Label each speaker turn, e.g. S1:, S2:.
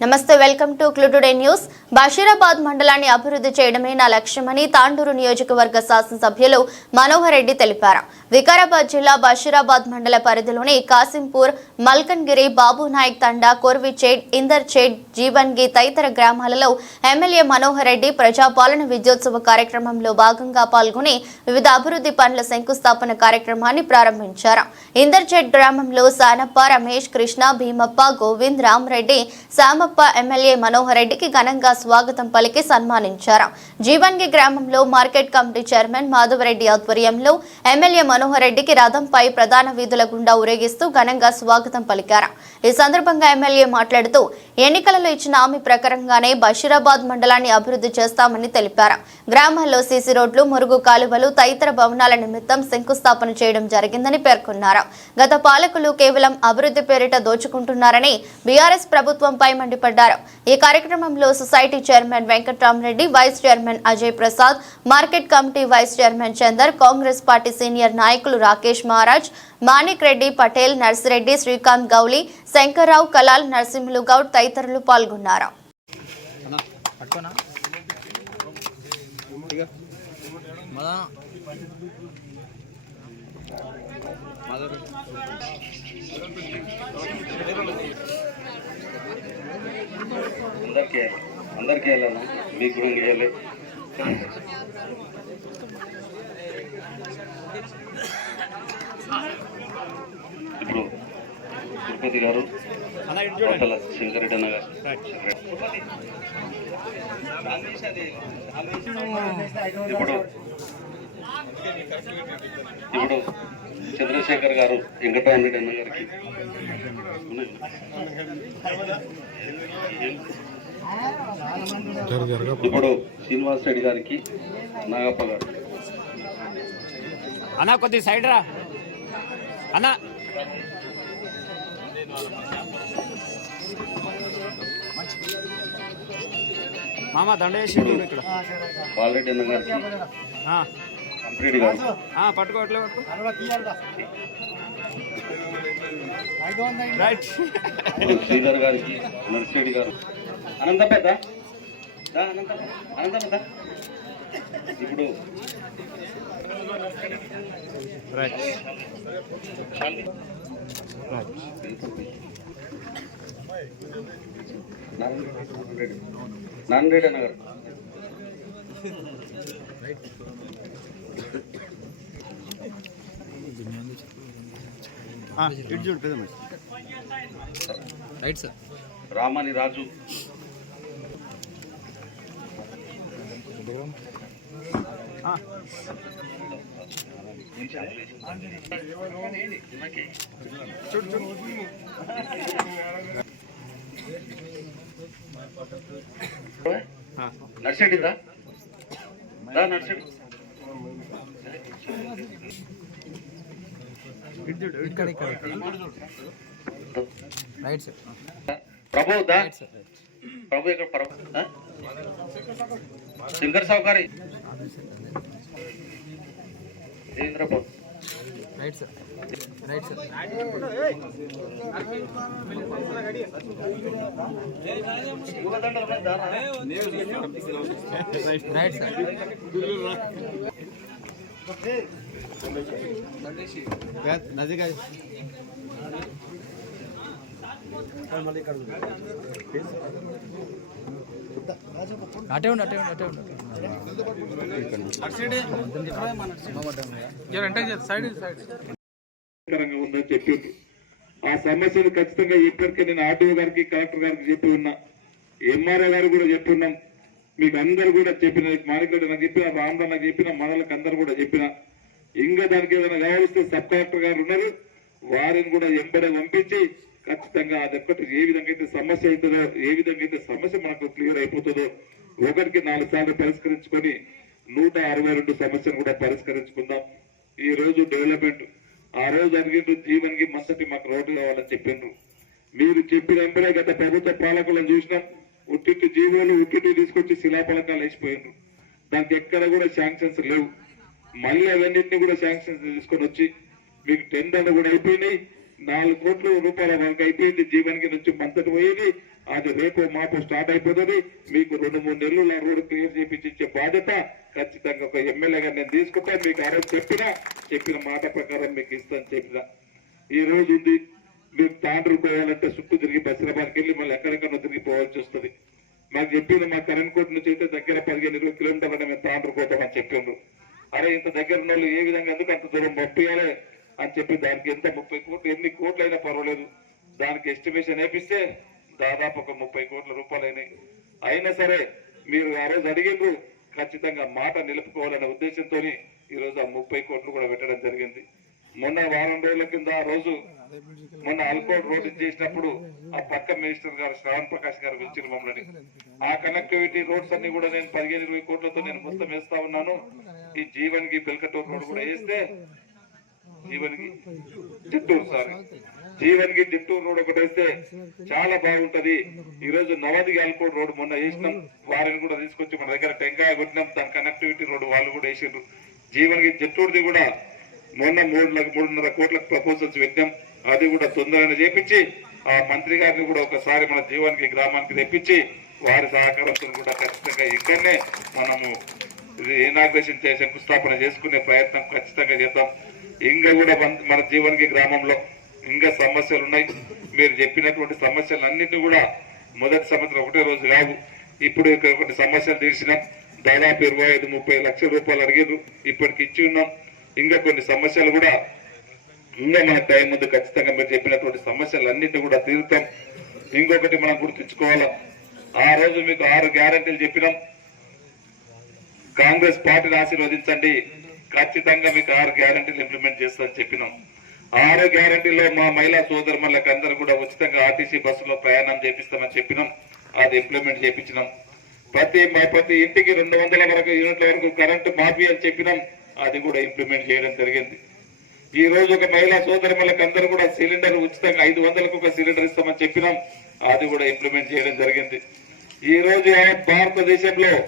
S1: నమస్తే welcome to clue today news. Basheerabad మండలాన్ని అభివృద్ధి చేయడమే నా లక్ష్యమని తాండూరు నియోజకవర్గ శాసనసభ్యులు మనోహర్ రెడ్డి తెలిపారు. వికారాబాద్ జిల్లా బషీరాబాద్ మండల పరిధిలోని కాసింపూర్ మల్కన్గిరి బాబు నాయక్ తండా కోర్విచేడ్ ఇందర్చేడ్ జీవన్గి తదితర గ్రామాలలో ఎమ్మెల్యే మనోహర్ రెడ్డి ప్రజాపాలన విద్యోత్సవ కార్యక్రమంలో భాగంగా పాల్గొని వివిధ అభివృద్ధి పనుల శంకుస్థాపన కార్యక్రమాన్ని ప్రారంభించారు. ఇందర్చేడ్ గ్రామంలో సానప్ప రమేష్ కృష్ణ భీమప్ప గోవింద్ రామ్ రెడ్డి సామప్ప ఎమ్మెల్యే మనోహర్ రెడ్డికి ఘనంగా స్వాగతం పలికి సన్మానించారు. జీవన్గి గ్రామంలో మార్కెట్ కమిటీ చైర్మన్ మాధవరెడ్డి ఆధ్వర్యంలో ఎమ్మెల్యే మనోహర్ రెడ్డికి రథంపై ప్రధాన వీధుల గుండా ఊరేగిస్తూ ఘనంగా స్వాగతం పలికారు. ఈ సందర్భంగా ఎమ్మెల్యే మాట్లాడుతూ ఎన్నికలలో ఇచ్చిన హామీ ప్రకారంగానే బషీరాబాద్ మండలాన్ని అభివృద్ధి చేస్తామని తెలిపారు. గ్రామాల్లో సీసీ రోడ్లు మురుగు కాలువలు తదితర భవనాల నిమిత్తం శంకుస్థాపన చేయడం జరిగిందని పేర్కొన్నారు. గత పాలకులు కేవలం అభివృద్ధి పేరిట దోచుకుంటున్నారని బీఆర్ఎస్ ప్రభుత్వంపై మండిపడ్డారు ఈ కార్యక్రమంలో society chairman Venkatramareddy vice chairman Ajay Prasad market committee vice chairman Chander Congress party senior నాయకులు రాకేష్ మహారాజ్ మాణిక్ రెడ్డి పటేల్ నర్సిరెడ్డి శ్రీకాంత్ గౌలి శంకర్రావు కలాల్ నరసింహులు గౌడ్ తదితరులు పాల్గొన్నారు.
S2: అందరికీ అందరికీ వెళ్ళాను మీకు కూడా వేయాలి ఇప్పుడు తిరుపతి గారు కోటల శంకరెడ్డి అన్న గారు. ఇప్పుడు ఇప్పుడు చంద్రశేఖర్ గారు వెంకటరామరెడ్డి అన్న గారికి. ఇప్పుడు శ్రీనివాస్ రెడ్డి గారికి నాగప్ప గారు.
S3: అన్న కొద్ది సైడ్ రా. అన్న. మామ దండ వేసి చూడు ఇక్కడ.
S2: బాలరెడ్డి అన్న గారికి గారు శ్రీధర్ గారికి నర్సిరెడ్డి గారు. అనంత పెద్ద? దా, అనంత అనంత పెద్ద. ఇప్పుడు
S3: రైట్
S2: నారాయణ నారాయణ అన్న గారు.
S3: Right sir.
S2: రామాని రాజు.
S3: చూడు చూడు ఆ,
S2: నర్సిరెడ్డి దా దా నర్సిరెడ్డి
S3: ఇటు చూడు ఇక్కడ ఇక్కడ రైట్ సార్
S2: ప్రభు ప్రభు ఇక్కడ Prabhu Shankar సౌకారి Devendra
S3: right sir right sir right sir నది కాదు అటే ఉండు అటే ఉండు. అటే ఉండు
S4: ఉందని చెప్పిండ్రు ఆ సమస్యను ఖచ్చితంగా ఇప్పటికే నేను ఆర్టీఓ గారికి కలెక్టర్ గారికి చెప్పి ఉన్నా. ఎంఆర్ఓ గారు కూడా చెప్పున్నాం మీకు అందరు కూడా చెప్పిన మాణికరెడ్డి నాకు చెప్పిన రామరావు నాకు చెప్పిన మనలకు అందరు కూడా చెప్పిన ఇంకా దానికి ఏదైనా కావాల్స్తే సబ్ కలెక్టర్ గారు ఉన్నారు వారిని కూడా ఎంబడే పంపించి ఖచ్చితంగా అదొక్కటి ఏ విధంగా అయితే సమస్య అవుతుందో ఏ విధంగా అయితే సమస్య మనకు క్లియర్ అయిపోతుందో ఒకటికి నాలుగు సార్లు పరిష్కరించుకొని నూట అరవై రెండు సమస్యను కూడా పరిష్కరించుకుందాం. ఈ రోజు డెవలప్మెంట్ ఆ రోజు అడిగిండ్రు జీవన్కి మస్తటి మాకు రోడ్డు కావాలని చెప్పిండ్రు మీరు చెప్పిన వెంబడే గత ప్రభుత్వ పాలకులను చూసినాం. ఉట్టిట్టు జీవోలు వికెట్లు తీసుకొచ్చి శిలాఫలకాలు వేసిపోయిండ్రు దానికి ఎక్కడ కూడా శాంక్షన్స్ లేవు. మళ్ళీ అవన్నింటినీ కూడా శాంక్షన్స్ తీసుకొని వచ్చి మీకు టెండర్లు కూడా అయిపోయినాయి. నాలుగు కోట్ల రూపాయల వరకు అయిపోయింది. జీవన్కి నుంచి మంతటి పోయేది. అది రేపు మాపు స్టార్ట్ అయిపోతుంది. మీకు రెండు మూడు నెలలు రోడ్డు క్లియర్ చేపించి బాధ్యత ఖచ్చితంగా ఒక ఎమ్మెల్యేగా నేను తీసుకుంటా. మీకు ఆ రోజు చెప్పినా చెప్పిన మాట ప్రకారం మీకు ఇస్తాను చెప్పిన. ఈ రోజు ఉంది మీరు తాండ్రు పోవాలంటే చుట్టూ తిరిగి బసిరాబాద్కి వెళ్ళి మళ్ళీ ఎక్కడెక్కడో తిరిగి పోవాల్సి వస్తుంది. మాకు చెప్పింది మా కరెంట్ కోట్ నుంచి అయితే దగ్గర పదిహేను ఇరవై కిలోమీటర్లు మేము తాండ్రు పోతామని చెప్పిండ్రు. అరే ఇంత దగ్గర ఉన్న వాళ్ళు ఏ విధంగా ఎందుకు అంత దూరం పంపించాలి అని చెప్పి దానికి ఎంత ముప్పై కోట్లు ఎన్ని కోట్లు అయినా పర్వాలేదు. దానికి ఎస్టిమేషన్ వేపిస్తే దాదాపు ఒక ముప్పై కోట్ల రూపాయలు అయినాయి. అయినా సరే మీరు ఆ రోజు అడిగిండ్రు ఖచ్చితంగా మాట నిలుపుకోవాలనే ఉద్దేశంతో ఈ రోజు ఆ ముప్పై కోట్లు కూడా పెట్టడం జరిగింది. మొన్న వారం రోజుల కింద ఆ రోజు మొన్న అల్కోట్ రోడ్డు చేసినప్పుడు ఆ పక్క మినిస్టర్ గారు శ్రవణ్ ప్రకాష్ గారు పిలిచిన మమ్మల్ని. ఆ కనెక్టివిటీ రోడ్స్ అన్ని కూడా నేను పదిహేను ఇరవై కోట్లతో నేను మొత్తం వేస్తా ఉన్నాను. ఈ జీవన్కి బెల్కటూర్ రోడ్ కూడా వేస్తే జీవన్కి చిత్తూరు సారీ. జీవన్కి చిత్తూరు రోడ్ ఒకటి వేస్తే చాలా బాగుంటది. ఈ రోజు నవదిగి అల్కోట్ రోడ్ మొన్న వేసినాం. వారిని కూడా తీసుకొచ్చి మన దగ్గర టెంకాయ కొట్టినాం. దాని కనెక్టివిటీ రోడ్ వాళ్ళు కూడా వేసిండ్రు జీవన్కి చిత్తూరుది కూడా మొన్న మూడు మూడున్నర కోట్ల ప్రపోజల్స్ పెట్టాం. అది కూడా తొందరగా చేపించి ఆ మంత్రి గారిని కూడా ఒకసారి మన జీవానికి గ్రామానికి తెప్పించి వారి సహకారంతో కూడా ఖచ్చితంగా ఇక్కడనే మనము ఇనాగ్రేషన్ చేసే శంకుస్థాపన చేసుకునే ప్రయత్నం ఖచ్చితంగా చేద్దాం. ఇంకా కూడా మన- మన గ్రామంలో ఇంకా సమస్యలు ఉన్నాయి. మీరు చెప్పినటువంటి సమస్యలన్నింటినీ కూడా మొదటి సంవత్సరం ఒకటే రోజు కావు. ఇప్పుడు ఇక్కడ కొన్ని సమస్యలు తీర్చినాం. దాదాపు ఇరవై ఐదు ముప్పై లక్షల రూపాయలు అడిగారు ఇప్పటికి ఇచ్చి ఉన్నాం. ఇంకా కొన్ని సమస్యలు కూడా ఇంకా మన టైం ముందు ఖచ్చితంగా మీరు చెప్పినటువంటి సమస్యలు అన్నింటినీ కూడా తీరుతాం. ఇంకొకటి మనం గుర్తుంచుకోవాలా? ఆ రోజు మీకు ఆరు గ్యారంటీలు చెప్పినాం. కాంగ్రెస్ పార్టీని ఆశీర్వదించండి. ఖచ్చితంగా మీకు ఆరు గ్యారంటీలు ఇంప్లిమెంట్ చేస్తామని చెప్పినాం. ఆరు గ్యారంటీలో మా మహిళా సోదరులకు అందరూ కూడా ఉచితంగా ఆర్టీసీ బస్సులో ప్రయాణం చేపిస్తామని చెప్పినాం. అది ఇంప్లిమెంట్ చేపించినాం. ప్రతి మా- ప్రతి ఇంటికి రెండు వందల వరకు యూనిట్ల వరకు కరెంటు మాఫీ అని చెప్పినాం. అది కూడా ఇంప్లిమెంట్ చేయడం జరిగింది. ఈ రోజు ఒక మహిళా సోదరులకు అందరూ కూడా సిలిండర్ ఉచితంగా ఐదు వందలకు ఒక సిలిండర్ ఇస్తామని చెప్పినాం. అది కూడా ఇంప్లిమెంట్ చేయడం జరిగింది. ఈ రోజు భారతదేశంలో